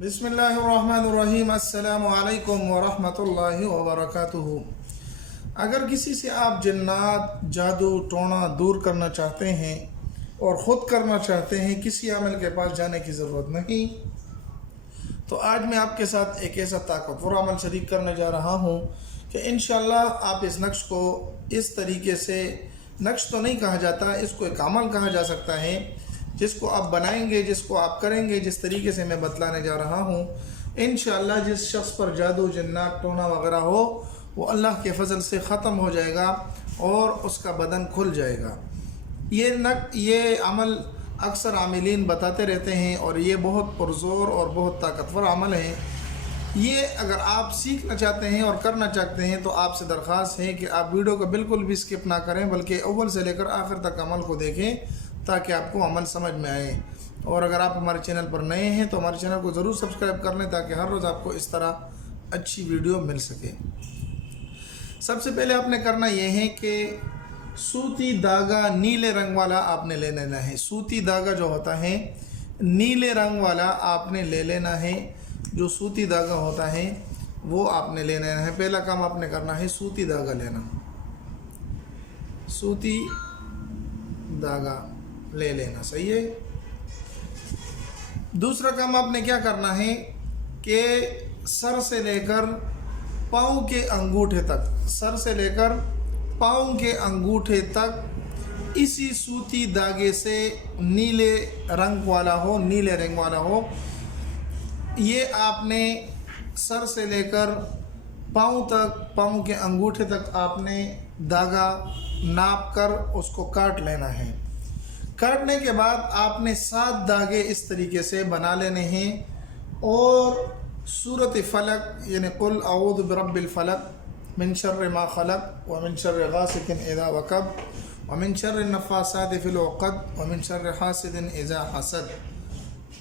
बिस्मिल्लाहिर्रहमानिर्रहीम। अस्सलामु अलैकुम वरहमतुल्लाहि वबरकातुहू। अगर किसी से आप जन्नात, जादू, टोना दूर करना चाहते हैं और ख़ुद करना चाहते हैं, किसी अमल के पास जाने की ज़रूरत नहीं, तो आज मैं आपके साथ एक ऐसा ताकतवर अमल शरीक करने जा रहा हूँ कि इंशाअल्लाह आप इस नक्श को इस तरीके से, नक्श तो नहीं कहा जाता, इसको एक अमल कहा जा सकता है, जिसको आप बनाएंगे, जिसको आप करेंगे, जिस तरीके से मैं बतलाने जा रहा हूँ, इंशाअल्लाह जिस शख्स पर जादू, जन्नात, टोना वगैरह हो, वो अल्लाह के फजल से ख़त्म हो जाएगा और उसका बदन खुल जाएगा। ये अमल अक्सर आमिलीन बताते रहते हैं और ये बहुत पुरज़ोर और बहुत ताकतवर अमल है। ये अगर आप सीखना चाहते हैं और करना चाहते हैं तो आपसे दरख्वास्त है कि आप वीडियो को बिल्कुल भी स्किप ना करें, बल्कि अव्वल से लेकर आखिर तक अमल को देखें ताकि आपको अमल समझ में आए। और अगर आप हमारे चैनल पर नए हैं तो हमारे चैनल को ज़रूर सब्सक्राइब कर लें ताकि हर रोज़ आपको इस तरह अच्छी वीडियो मिल सके। सबसे पहले आपने करना यह है कि सूती धागा नीले रंग वाला आपने ले लेना है। सूती धागा जो होता है नीले रंग वाला आपने ले लेना है। जो सूती धागा होता है वो आपने ले लेना है। पहला काम आपने करना है सूती धागा लेना। सूती धागा ले लेना, सही है। दूसरा काम आपने क्या करना है कि सर से लेकर पाँव के अंगूठे तक, सर से लेकर पाँव के अंगूठे तक इसी सूती धागे से नीले रंग वाला हो, नीले रंग वाला हो, ये आपने सर से लेकर पाँव तक, पाँव के अंगूठे तक आपने धागा नाप कर उसको काट लेना है। काटने के बाद आपने 7 धागे इस तरीके से बना लेने हैं और सूरत फलक यानी कुल अऊज़ु बिरब्बिल फलक मिन शर्रि मा खलक व मिन शर्रि गासिकिन इज़ा वक़ब व मिन शर्रि नफ़्फ़ासाति फ़िल उक़द व मिन शर्रि हासिदिन इज़ा हसद।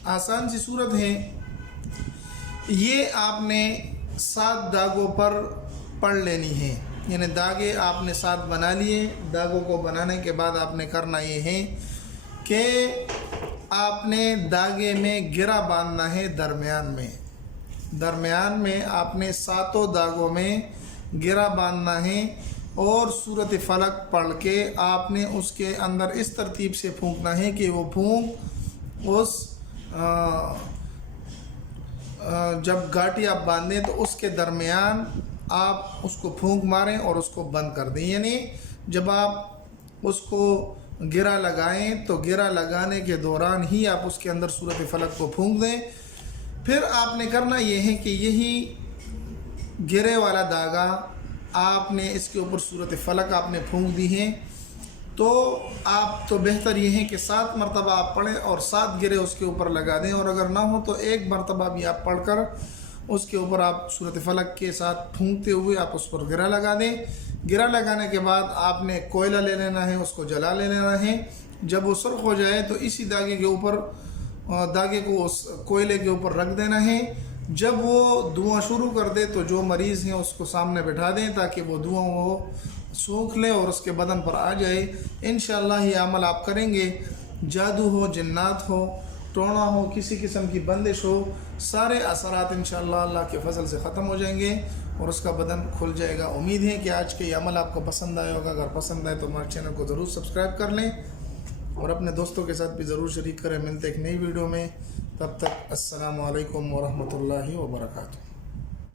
आसान सी सूरत है। ये आपने 7 धागों पर पढ़ लेनी है, यानी धागे आपने 7 बना लिए। धागों को बनाने के बाद आपने करना ये है कि आपने धागे में गिरा बांधना है। दरमियान में आपने 7 धागों में गिरा बांधना है और सूरत फलक पढ़ के आपने उसके अंदर इस तरतीब से फूंकना है कि वो फूंक उस जब गाटी आप बांधें तो उसके दरमियान आप उसको फूंक मारें और उसको बंद कर दें। यानी जब आप उसको गिरा लगाएं तो गिरा लगाने के दौरान ही आप उसके अंदर सूरत फलक को फूंक दें। फिर आपने करना यह है कि यही गिरे वाला धागा आपने इसके ऊपर सूरत फलक आपने फूंक दी है, तो आप तो बेहतर ये है कि 7 मरतबा आप पढ़ें और 7 गिरे उसके ऊपर लगा दें, और अगर ना हो तो 1 मरतबा भी आप पढ़कर उसके ऊपर आप सूरत फलक के साथ फूंकते हुए आप उस पर गिरा लगा दें। गिरा लगाने के बाद आपने कोयला ले लेना है, उसको जला ले लेना है। जब वो सुर्ख हो जाए तो इसी धागे के ऊपर, धागे को उस कोयले के ऊपर रख देना है। जब वो धुआं शुरू कर दे तो जो मरीज़ हैं उसको सामने बैठा दें ताकि वो धुआं वो सूख ले और उसके बदन पर आ जाए। इंशाअल्लाह ये अमल आप करेंगे, जादू हो, जन्नात हो, टोना हो, किसी किस्म की बंदिश हो, सारे असरात इंशाअल्लाह अल्लाह के फजल से ख़त्म हो जाएंगे और उसका बदन खुल जाएगा। उम्मीद है कि आज के ये अमल आपको पसंद आया होगा। अगर पसंद आए तो हमारे चैनल को ज़रूर सब्सक्राइब कर लें और अपने दोस्तों के साथ भी ज़रूर शरीक करें। मिलते एक नई वीडियो में, तब तक अस्सलामु अलैकुम वरहमतुल्लाहि वबरकातुहू।